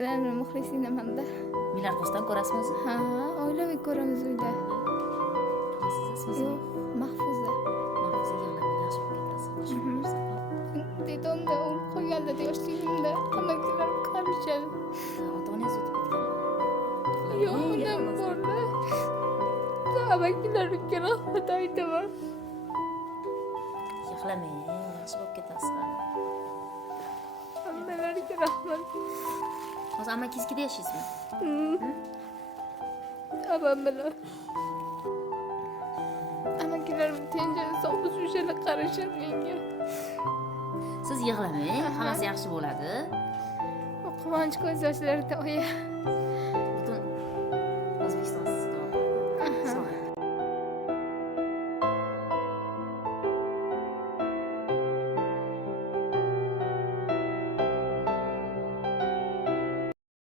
Ularni muxlisinaman-da. Milar-postdan ko'rasizmi o'zi? Ha, oilaviy ko'ramiz uyda. Siz ismingiz? Yo'q, Mahfuza. Mahfuza yig'lamang, yaxshi bo'lib ketasiz. Dedamda o'lib qolganda yoshligimda amakilar qarishadi. Ota-onangiz o'tib ketgan. Yo'q, undan borda. Amakilarimga rahmat aytaman. Yig'lamang, yaxshi bo'lib ketasiz. Hammalariga rahmat. Hozir amakingizga yashaysizmi? Abam bilan. Amakilarim tenjani sovuq o'shalar qarashadi menga. Siz yig'lamang, hammasi yaxshi bo'ladi. Quvonch ko'z yoshlarida oya.